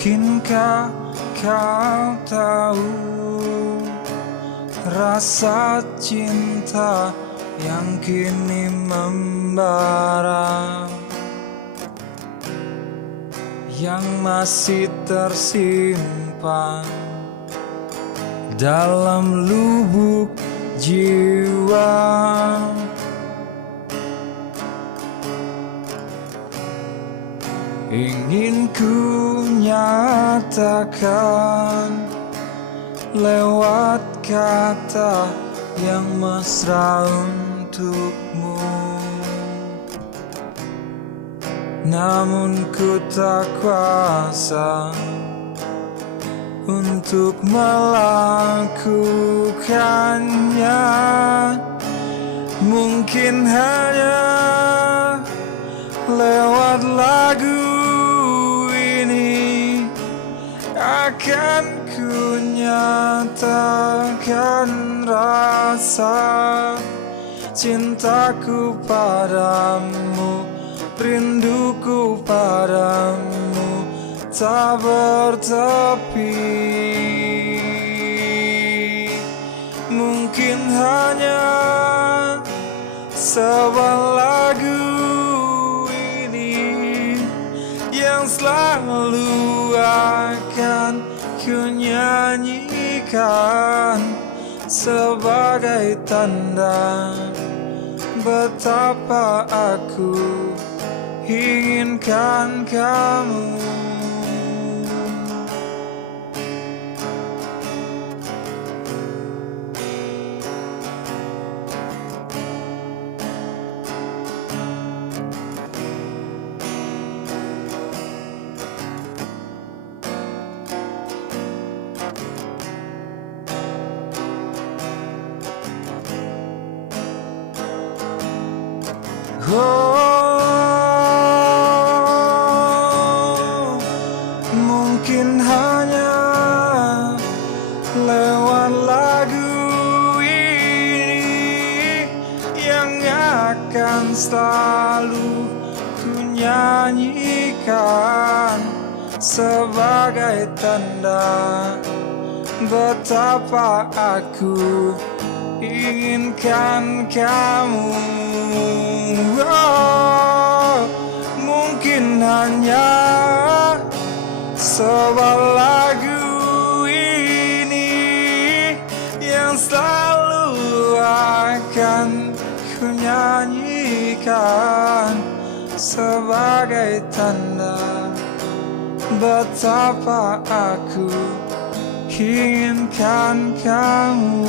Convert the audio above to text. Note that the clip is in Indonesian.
Mungkinkah kau tahu rasa cinta yang kini membara, yang masih tersimpan dalam lubuk jiwa. Ingin ku nyatakan lewat kata yang mesra untukmu, namun ku tak kuasa untuk melakukannya. Mungkin hanya lewat lagu ini akan ku nyatakan rasa cintaku padamu, rinduku padamu tak bertepi. Mungkin hanya sebuah lagu ini yang selalu akan ku nyanyikan sebagai tanda betapa aku inginkan kamu. Oh, mungkin hanya lewat lagu ini yang akan selalu ku nyanyikan sebagai tanda betapa aku inginkan kamu. Oh, mungkin hanya sebuah lagu ini yang selalu akan ku nyanyikan sebagai tanda betapa aku inginkan kamu.